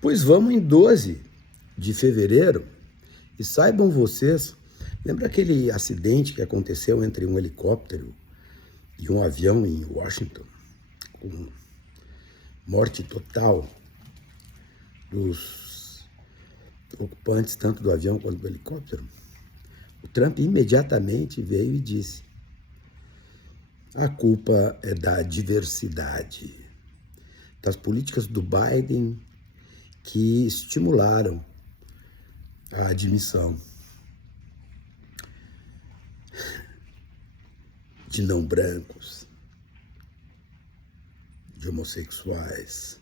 Pois vamos em 12 de fevereiro e saibam vocês, lembra aquele acidente que aconteceu entre um helicóptero e um avião em Washington, com morte total dos ocupantes tanto do avião quanto do helicóptero? O Trump imediatamente veio e disse: a culpa é da diversidade, das políticas do Biden que estimularam a admissão de não brancos, de homossexuais,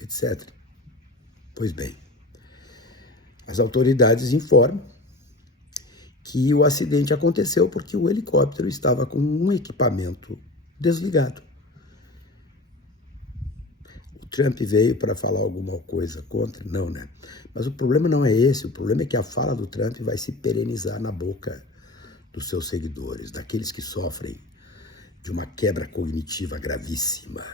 etc. Pois bem, as autoridades informam que o acidente aconteceu porque o helicóptero estava com um equipamento desligado. O Trump veio para falar alguma coisa contra? Não, né? Mas o problema não é esse, o problema é que a fala do Trump vai se perenizar na boca dos seus seguidores, daqueles que sofrem de uma quebra cognitiva gravíssima,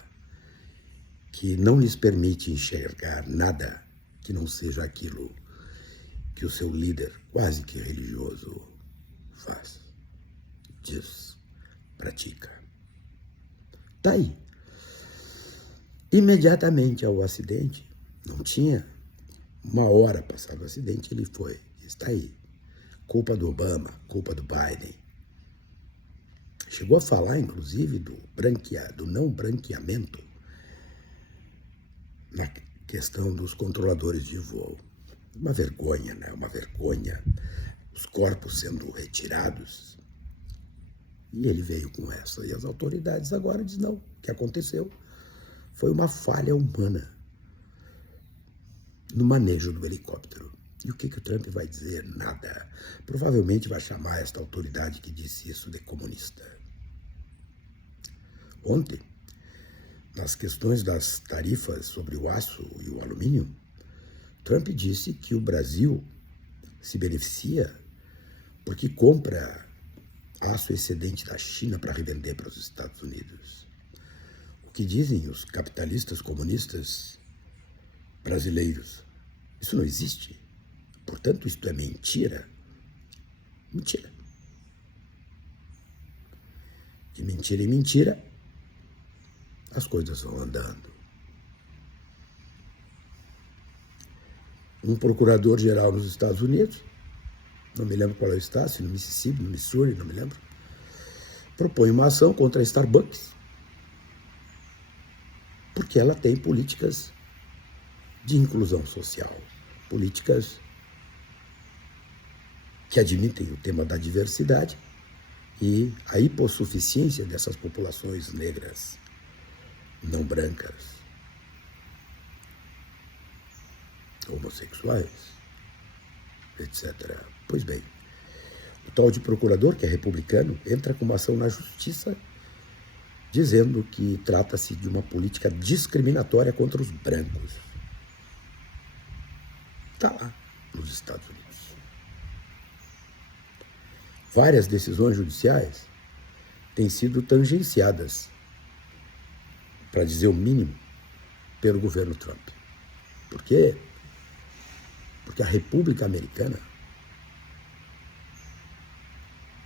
que não lhes permite enxergar nada que não seja aquilo que o seu líder, quase que religioso, faz, diz, pratica. Tá aí. Imediatamente ao acidente, não tinha uma hora passado o acidente, ele foi, está aí. Culpa do Obama, culpa do Biden. Chegou a falar, inclusive, do não branqueamento na questão dos controladores de voo. Uma vergonha, né? Uma vergonha. Os corpos sendo retirados. E ele veio com essa. E as autoridades agora dizem, não, o que aconteceu foi uma falha humana no manejo do helicóptero. E o que o Trump vai dizer? Nada. Provavelmente vai chamar esta autoridade que disse isso de comunista. Ontem, nas questões das tarifas sobre o aço e o alumínio, Trump disse que o Brasil se beneficia porque compra aço excedente da China para revender para os Estados Unidos. O que dizem os capitalistas comunistas brasileiros? Isso não existe. Portanto, isto é mentira. Mentira. De mentira em mentira, as coisas vão andando. Um procurador-geral nos Estados Unidos, não me lembro qual é o estado, se no Mississippi, no Missouri, não me lembro, propõe uma ação contra a Starbucks, porque ela tem políticas de inclusão social, políticas que admitem o tema da diversidade e a hipossuficiência dessas populações negras, não brancas, homossexuais, etc. Pois bem, o tal de procurador, que é republicano, entra com uma ação na justiça dizendo que trata-se de uma política discriminatória contra os brancos. Está lá, nos Estados Unidos. Várias decisões judiciais têm sido tangenciadas, para dizer o mínimo, pelo governo Trump. Por quê? Porque a República Americana,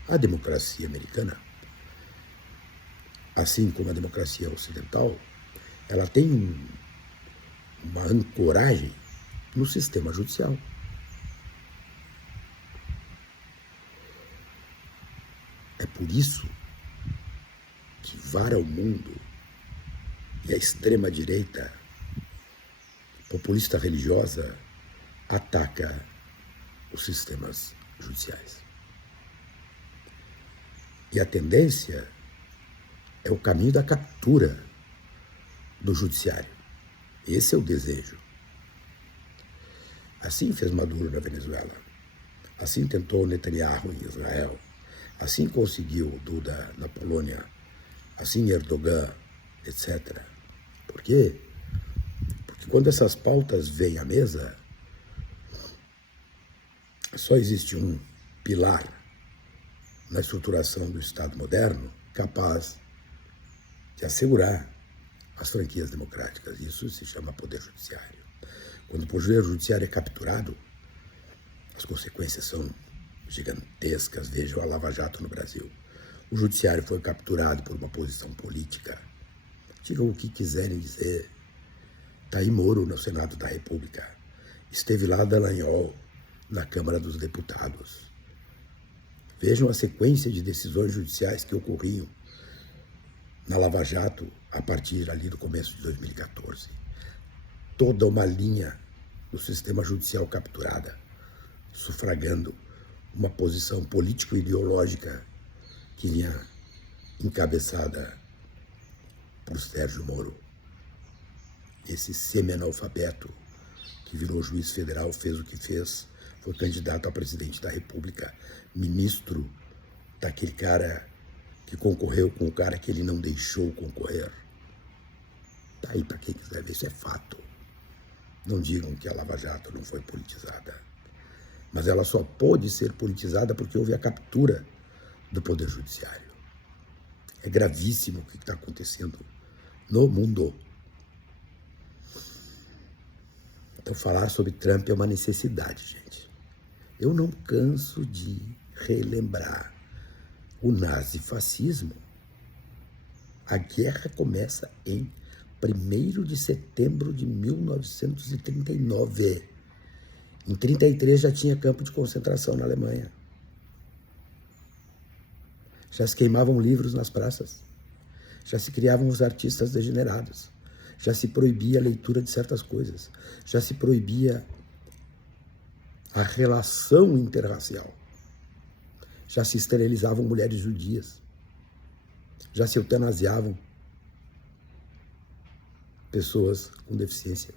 a democracia americana, assim como a democracia ocidental, ela tem uma ancoragem no sistema judicial. É por isso que vara o mundo e a extrema-direita populista religiosa ataca os sistemas judiciais. E a tendência é o caminho da captura do judiciário. Esse é o desejo. Assim fez Maduro na Venezuela. Assim tentou Netanyahu em Israel. Assim conseguiu Duda na Polônia. Assim Erdogan, etc. Por quê? Porque quando essas pautas vêm à mesa, só existe um pilar na estruturação do Estado moderno capaz de assegurar as franquias democráticas. Isso se chama poder judiciário. Quando o poder judiciário é capturado, as consequências são gigantescas. Vejam a Lava Jato no Brasil. O judiciário foi capturado por uma posição política. Digam o que quiserem dizer. Está aí Moro no Senado da República. Esteve lá Dallagnol na Câmara dos Deputados. Vejam a sequência de decisões judiciais que ocorriam na Lava Jato a partir ali do começo de 2014. Toda uma linha do sistema judicial capturada, sufragando uma posição político-ideológica que vinha encabeçada por Sérgio Moro. Esse semi-analfabeto que virou juiz federal, fez o que fez, foi candidato a presidente da República, ministro daquele cara que concorreu com o cara que ele não deixou concorrer. Tá aí para quem quiser ver, isso é fato. Não digam que a Lava Jato não foi politizada. Mas ela só pôde ser politizada porque houve a captura do Poder Judiciário. É gravíssimo o que está acontecendo no mundo. Então, falar sobre Trump é uma necessidade, gente. Eu não canso de relembrar o nazifascismo. A guerra começa em 1º de setembro de 1939. Em 1933 já tinha campo de concentração na Alemanha. Já se queimavam livros nas praças. Já se criavam os artistas degenerados. Já se proibia a leitura de certas coisas. Já se proibia a relação interracial. Já se esterilizavam mulheres judias. Já se eutanasiavam pessoas com deficiências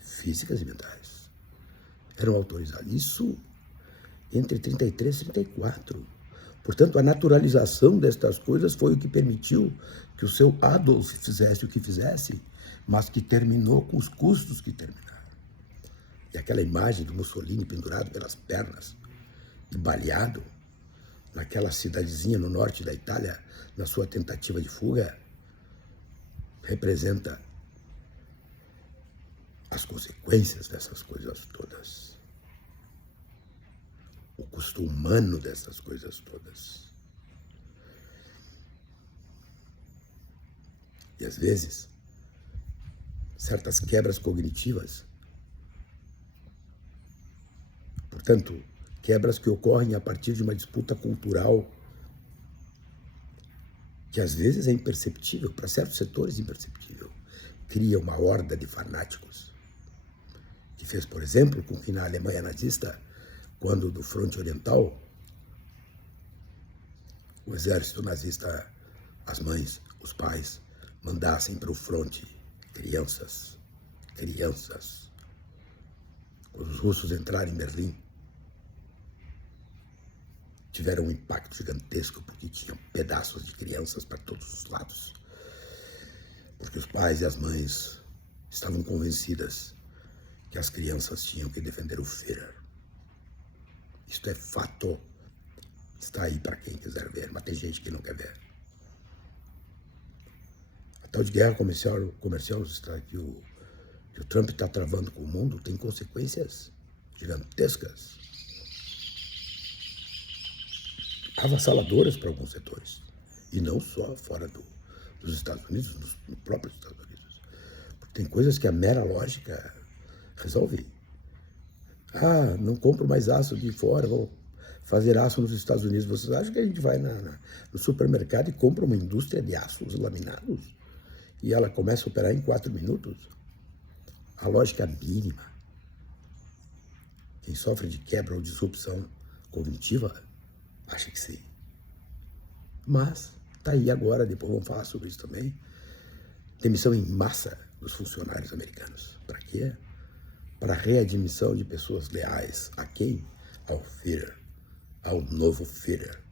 físicas e mentais. Eram autorizados. Isso entre 33 e 34. Portanto, a naturalização destas coisas foi o que permitiu que o seu Adolf fizesse o que fizesse, mas que terminou com os custos que terminaram. E aquela imagem do Mussolini pendurado pelas pernas e baleado naquela cidadezinha no norte da Itália, na sua tentativa de fuga, representa as consequências dessas coisas todas. O custo humano dessas coisas todas. E às vezes, certas quebras cognitivas, portanto, quebras que ocorrem a partir de uma disputa cultural que às vezes é imperceptível, para certos setores imperceptível, cria uma horda de fanáticos, que fez, por exemplo, com que na Alemanha nazista, quando do fronte oriental, o exército nazista, as mães, os pais, mandassem para o fronte crianças. Quando os russos entraram em Berlim, tiveram um impacto gigantesco, porque tinham pedaços de crianças para todos os lados. Porque os pais e as mães estavam convencidas que as crianças tinham que defender o Führer. Isto é fato. Está aí para quem quiser ver, mas tem gente que não quer ver. A tal de guerra comercial que o Trump está travando com o mundo tem consequências gigantescas, avassaladoras para alguns setores. E não só fora dos Estados Unidos, no próprio Estados Unidos. Porque tem coisas que a mera lógica resolve. Ah, não compro mais aço de fora, vou fazer aço nos Estados Unidos. Vocês acham que a gente vai no supermercado e compra uma indústria de aços laminados e ela começa a operar em 4 minutos? A lógica é mínima. Quem sofre de quebra ou disrupção cognitiva acha que sim. Mas está aí agora, depois vamos falar sobre isso também, demissão em massa dos funcionários americanos. Para quê? Para a readmissão de pessoas leais. A quem? Ao Führer, ao novo Führer,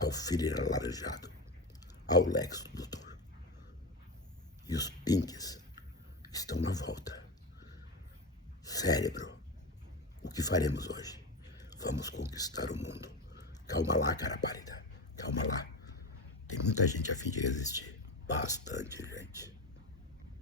ao Führer alaranjado, ao Lex Luthor. E os pinks estão na volta. Cérebro, o que faremos hoje? Vamos conquistar o mundo. Calma lá, cara pálida, calma lá. Tem muita gente a fim de resistir. Bastante, gente.